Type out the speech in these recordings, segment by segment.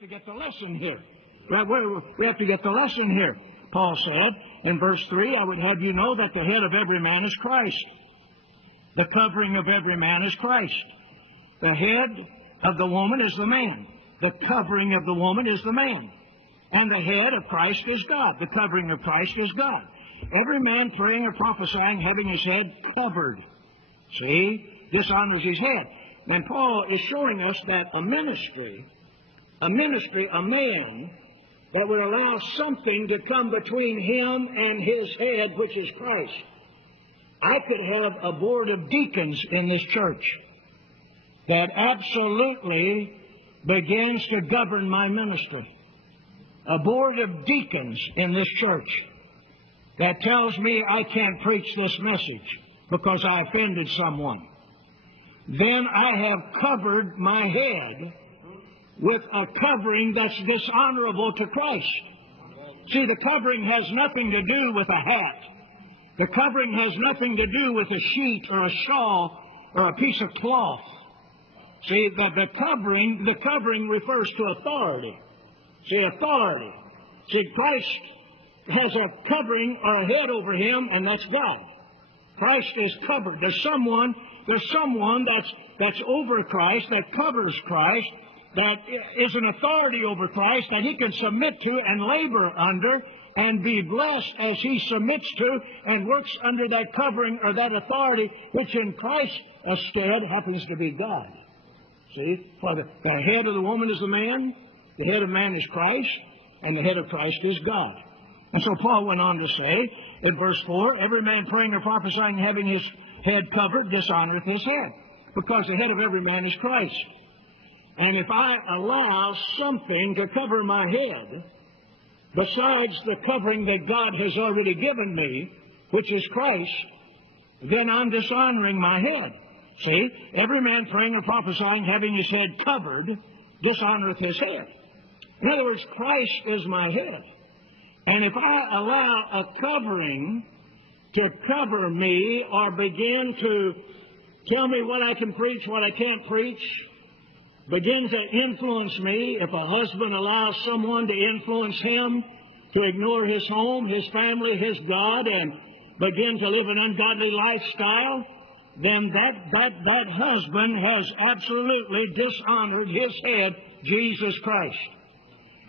to get the lesson here. We have to get the lesson here. Paul said in verse 3, I would have you know that the head of every man is Christ. The covering of every man is Christ. The head of the woman is the man. The covering of the woman is the man. And the head of Christ is God. The covering of Christ is God. Every man praying or prophesying having his head covered, see, dishonors his head. And Paul is showing us that a man that would allow something to come between him and his head, which is Christ. I could have a board of deacons in this church that absolutely begins to govern my ministry. A board of deacons in this church that tells me I can't preach this message because I offended someone. Then I have covered my head with a covering that's dishonorable to Christ. See, the covering has nothing to do with a hat. The covering has nothing to do with a sheet or a shawl or a piece of cloth. See, the covering refers to authority. See, authority. See, Christ has a covering or a head over him, and that's God. Christ is covered. There's someone that's over Christ, that covers Christ, that is an authority over Christ that he can submit to and labor under and be blessed as he submits to and works under that covering or that authority, which in Christ's stead happens to be God. See, for the head of the woman is the man, the head of man is Christ, and the head of Christ is God. And so Paul went on to say in verse 4, every man praying or prophesying having his head covered dishonoreth his head, because the head of every man is Christ. And if I allow something to cover my head, besides the covering that God has already given me, which is Christ, then I'm dishonoring my head. See, every man praying or prophesying having his head covered dishonoreth his head. In other words, Christ is my head. And if I allow a covering to cover me or begin to tell me what I can preach, what I can't preach, begin to influence me, if a husband allows someone to influence him to ignore his home, his family, his God, and begin to live an ungodly lifestyle, then that husband has absolutely dishonored his head, Jesus Christ.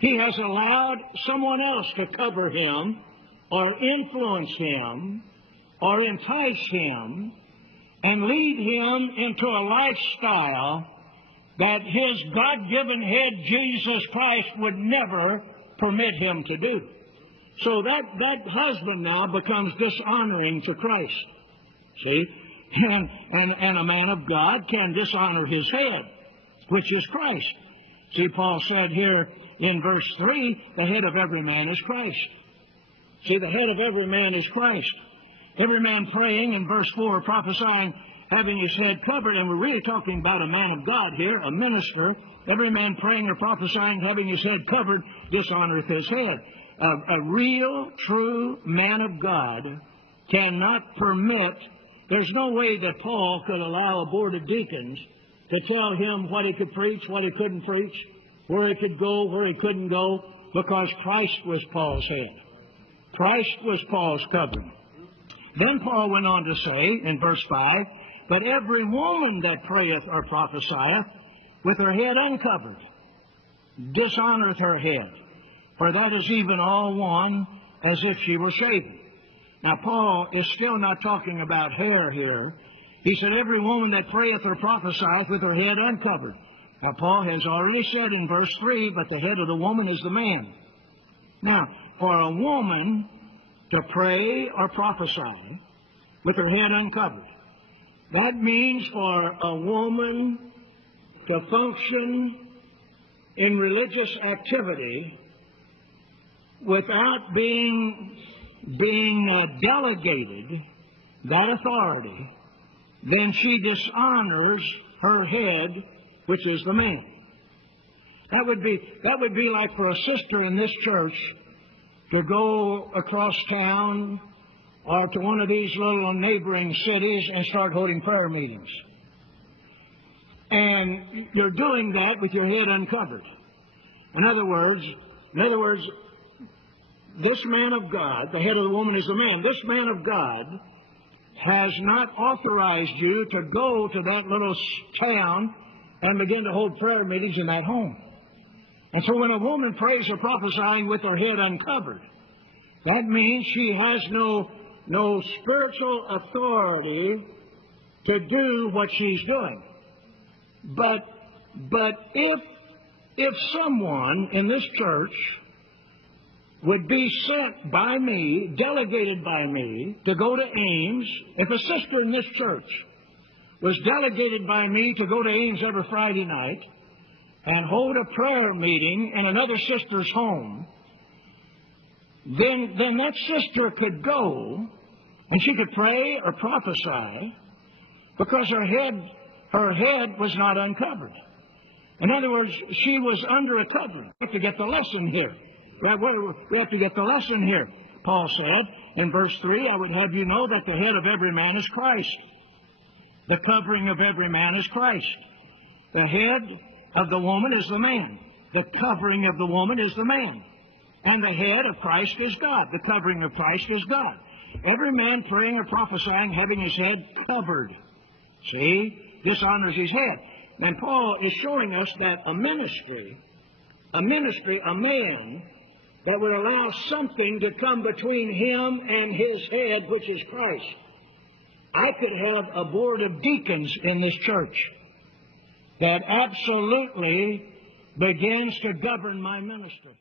He has allowed someone else to cover him or influence him or entice him and lead him into a lifestyle that his God-given head, Jesus Christ, would never permit him to do. So that husband now becomes dishonoring to Christ. See? And a man of God can dishonor his head, which is Christ. See, Paul said here in verse 3, the head of every man is Christ. See, the head of every man is Christ. Every man praying in verse 4, prophesying, having his head covered, and we're really talking about a man of God here, a minister. Every man praying or prophesying, having his head covered, dishonoreth his head. A real, true man of God cannot permit. There's no way that Paul could allow a board of deacons to tell him what he could preach, what he couldn't preach, where he could go, where he couldn't go, because Christ was Paul's head. Christ was Paul's covering. Then Paul went on to say in verse 5, that every woman that prayeth or prophesieth with her head uncovered dishonoreth her head, for that is even all one as if she were shaven. Now, Paul is still not talking about hair here. He said, every woman that prayeth or prophesieth with her head uncovered. Now, Paul has already said in verse 3, but the head of the woman is the man. Now, for a woman to pray or prophesy with her head uncovered, that means for a woman to function in religious activity without being delegated that authority, then she dishonors her head, which is the man. That would be like for a sister in this church to go across town or to one of these little neighboring cities and start holding prayer meetings. And you're doing that with your head uncovered. In other words, this man of God, the head of the woman is the man, this man of God has not authorized you to go to that little town and begin to hold prayer meetings in that home. And so when a woman prays or prophesying with her head uncovered, that means she has no spiritual authority to do what she's doing. But if someone in this church would be sent by me, delegated by me, to go to Ames, if a sister in this church was delegated by me to go to Ames every Friday night and hold a prayer meeting in another sister's home, then that sister could go and she could pray or prophesy because her head was not uncovered. In other words, she was under a covering. We have to get the lesson here. We have to get the lesson here. Paul said in verse 3, I would have you know that the head of every man is Christ. The covering of every man is Christ. The head of the woman is the man. The covering of the woman is the man. And the head of Christ is God. The covering of Christ is God. Every man praying or prophesying having his head covered, see, dishonors his head. And Paul is showing us that a ministry, a man that would allow something to come between him and his head, which is Christ. I could have a board of deacons in this church that absolutely begins to govern my ministry.